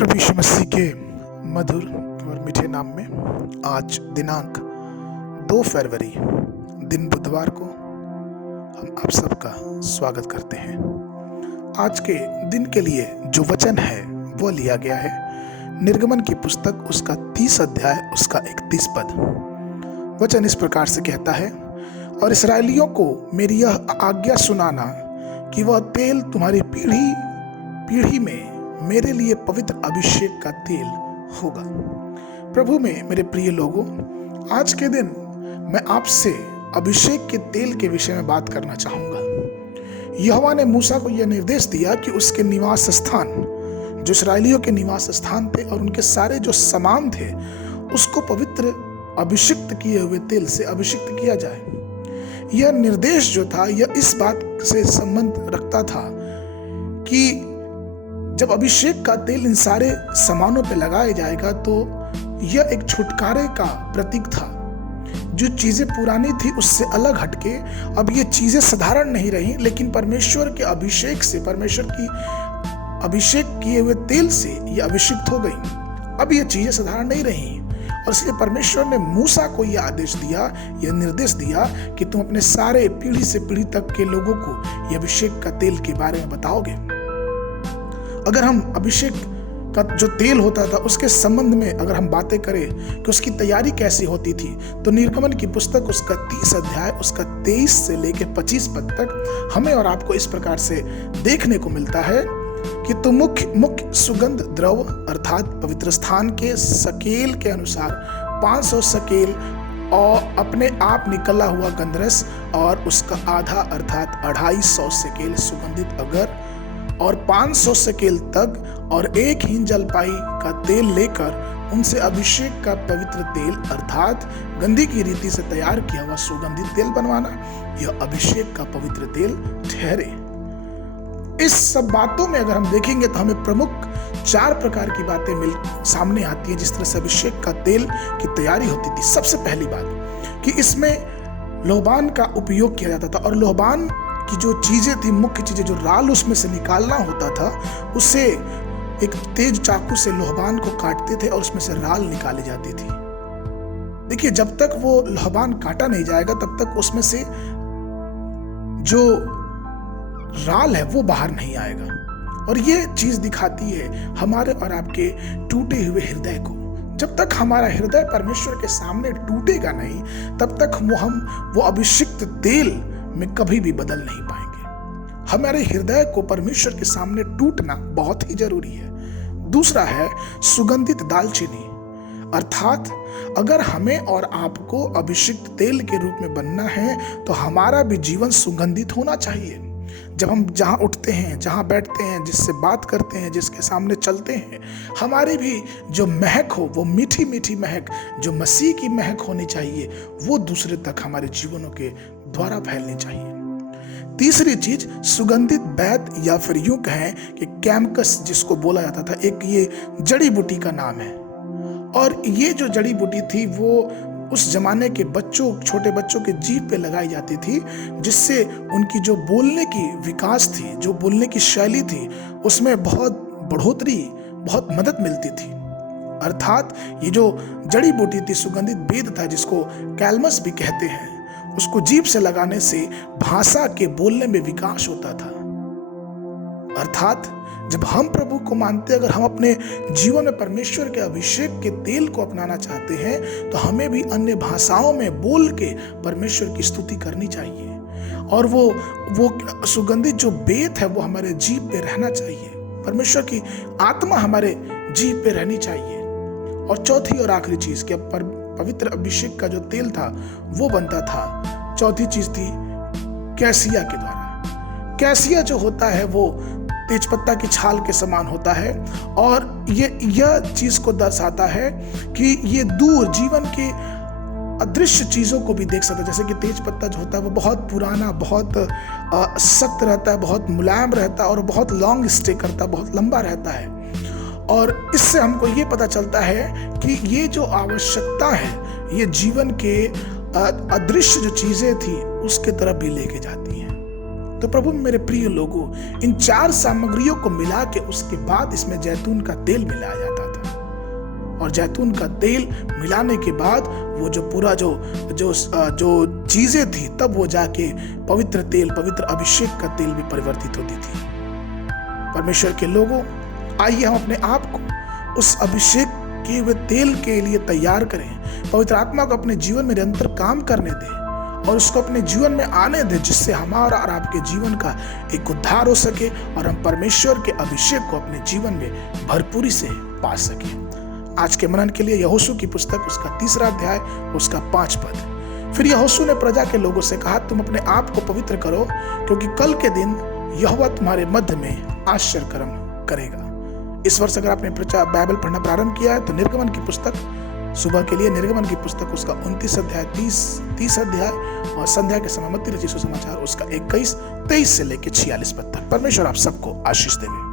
प्रभु यीशु मसीह के मधुर और मीठे नाम में आज दिनांक 2 फरवरी दिन बुधवार को हम आप सबका स्वागत करते हैं। आज के दिन के लिए जो वचन है वो लिया गया है निर्गमन की पुस्तक उसका 30 अध्याय उसका 31 पद। वचन इस प्रकार से कहता है, और इस्राएलियों को मेरी यह आज्ञा सुनाना कि वह तेल तुम्हारी पीढ़ी पीढ़ी में मेरे लिए पवित्र अभिषेक का तेल होगा। प्रभु में मेरे प्रिय लोगों, आज के दिन मैं आपसे अभिषेक के तेल के विषय में बात करना चाहूंगा। यहोवा ने मूसा को यह निर्देश दिया कि उसके निवास स्थान, जो इस्राएलियों के निवास स्थान थे और उनके सारे जो सामान थे, उसको पवित्र अभिषिक्त किए हुए तेल से अभिषिक्त किया जाए। यह निर्देश जो था यह इस बात से संबंध रखता था कि जब अभिषेक का तेल इन सारे सामानों पे लगाया जाएगा तो यह एक छुटकारे का प्रतीक था। जो चीजें पुरानी थी उससे अलग हटके अब ये चीजें साधारण नहीं रही, लेकिन परमेश्वर के अभिषेक से, परमेश्वर की अभिषेक किए हुए तेल से ये अभिषिक्त हो गई। अब ये चीजें साधारण नहीं रही और इसलिए परमेश्वर ने मूसा को यह आदेश दिया, यह निर्देश दिया कि तुम अपने सारे पीढ़ी से पीढ़ी तक के लोगों को यह अभिषेक का तेल के बारे में बताओगे। अगर हम अभिषेक का जो तेल होता था उसके संबंध में अगर हम बातें करें कि उसकी तैयारी कैसी होती थी, तो निर्गमन की पुस्तक उसका 30 अध्याय उसका 23 से लेकर 25 पद तक हमें और आपको इस प्रकार से देखने को मिलता है कि तो मुख्य सुगंध द्रव अर्थात पवित्र स्थान के सकेल के अनुसार 500 सकेल और अपने आप निकला हुआ गंधरस और उसका आधा अर्थात 250 सकेल सुगंधित अगर और 500 सकेल तक और 1 हिन जलपाई का तेल लेकर उनसे अभिषेक का पवित्र तेल अर्थात गंधी की रीति से तैयार किया हुआ सुगंधित तेल बनवाना, यह अभिषेक का पवित्र तेल ठहरे। इस सब बातों में अगर हम देखेंगे तो हमें प्रमुख 4 प्रकार की बातें सामने आती हैं जिस तरह से अभिषेक का तेल की तैयारी होती थी। सबसे पहली बात कि इसमें लोबान का उपयोग किया जाता था और लोबान की जो चीजें थी, मुख्य चीजें, जो राल उसमें से निकालना होता था, उससे एक तेज चाकू से लोहबान को काटते थे और उसमें से राल निकाली जाती थी। देखिए, जब तक वो लोहबान काटा नहीं जाएगा तब तक उसमें से जो राल है वो बाहर नहीं आएगा। और ये चीज दिखाती है हमारे और आपके टूटे हुए हृदय को। जब तक हमारा हृदय परमेश्वर के सामने टूटेगा नहीं तब तक वो अभिषिक्त तेल में कभी भी बदल नहीं पाएंगे। हमारे हृदय को परमेश्वर के सामने टूटना बहुत ही जरूरी है। दूसरा है सुगंधित दालचीनी, अर्थात अगर हमें और आपको अभिषिक्त तेल के रूप में बनना है तो हमारा भी जीवन सुगंधित होना चाहिए। जब हम जहाँ उठते हैं, जहाँ बैठते हैं, जिससे बात करते हैं, जिसके सामने चलते हैं, हमारी भी जो महक हो वो मीठी मीठी महक, जो मसीह की महक होनी चाहिए, वो दूसरे तक हमारे जीवनों के द्वारा फैलनी चाहिए। तीसरी चीज सुगंधित बैत या फिर यूं कहें कि कैम्पस जिसको बोला जाता था, एक ये जड़ी बूटी का नाम है। और ये जो जड़ी बूटी थी वो उस जमाने के छोटे बच्चों के जीभ पे लगाई जाती थी, जिससे उनकी जो बोलने की विकास थी, जो बोलने की शैली थी, उसमें बहुत बढ़ोतरी, बहुत मदद मिलती थी। अर्थात ये जो जड़ी बूटी थी, सुगंधित बेद था जिसको कैलमस भी कहते हैं, उसको जीभ से लगाने से भाषा के बोलने में विकास होता था। अर्थात जब हम प्रभु को मानते, अगर हम अपने जीवन में परमेश्वर के अभिषेक के तेल को अपनाना चाहते हैं तो हमें भी अन्य भाषाओं में बोल के परमेश्वर की स्तुति करनी चाहिए। और वो सुगंधित जो बेत है वो हमारे जीभ पे रहना चाहिए। परमेश्वर की आत्मा हमारे जीभ पे रहनी चाहिए। और चौथी और आखिरी चीज कि पवित्र अभिषेक का जो तेल था वो बनता था, चौथी चीज थी कैसिया के द्वारा। कैसिया जो होता है वो तेजपत्ता की छाल के समान होता है और यह चीज को दर्शाता है कि ये दूर जीवन के अदृश्य चीजों को भी देख सकता है। जैसे कि तेजपत्ता जो होता है वो बहुत पुराना, बहुत सख्त रहता है, बहुत मुलायम रहता है और बहुत लॉन्ग स्टे करता है, बहुत लंबा रहता है। और इससे हमको ये पता चलता है कि ये जो आवश्यकता है ये जीवन के अदृश्य जो चीजें थी उसके तरफ भी लेके जाती हैं। तो प्रभु मेरे प्रिय लोगों, इन 4 सामग्रियों को मिला के उसके बाद इसमें जैतून का तेल मिलाया जाता था। और जैतून का तेल मिलाने के बाद वो जो पूरा जो चीजें थी, तब वो जाके पवित्र तेल, पवित्र अभिषेक का तेल भी परिवर्तित होती थी। परमेश्वर के लोगों, आइए हम अपने आप को उस अभिषेक किए हुए तेल के लिए तैयार करें। पवित्र आत्मा को अपने जीवन में निरंतर काम करने दें और उसको अपने जीवन में आने दें, जिससे हमारा और आपके जीवन का एक उद्धार हो सके और हम परमेश्वर के अभिषेक को अपने जीवन में भरपूरी से पा सके। आज के मनन के लिए यहोशू की पुस्तक, उसका 3 अध्याय, उसका 5 पद। फिर यहोशू ने प्रजा के लोगों से कहा, तुम अपने आप को पवित्र करो, क्योंकि कल के दिन यहोवा तुम्हारे मध्य में आश्चर्य कर्म करेगा। इस वर्ष अगर आपने बाइबल पढ़ना प्रारंभ किया है तो निर्गमन की पुस्तक, सुबह के लिए निर्गमन की पुस्तक उसका 29 अध्याय, 30 अध्याय और संध्या के समय मत्ती रचित सुसमाचार उसका 21, 23 से लेकर 46 पद तक। परमेश्वर आप सबको आशीष देवे।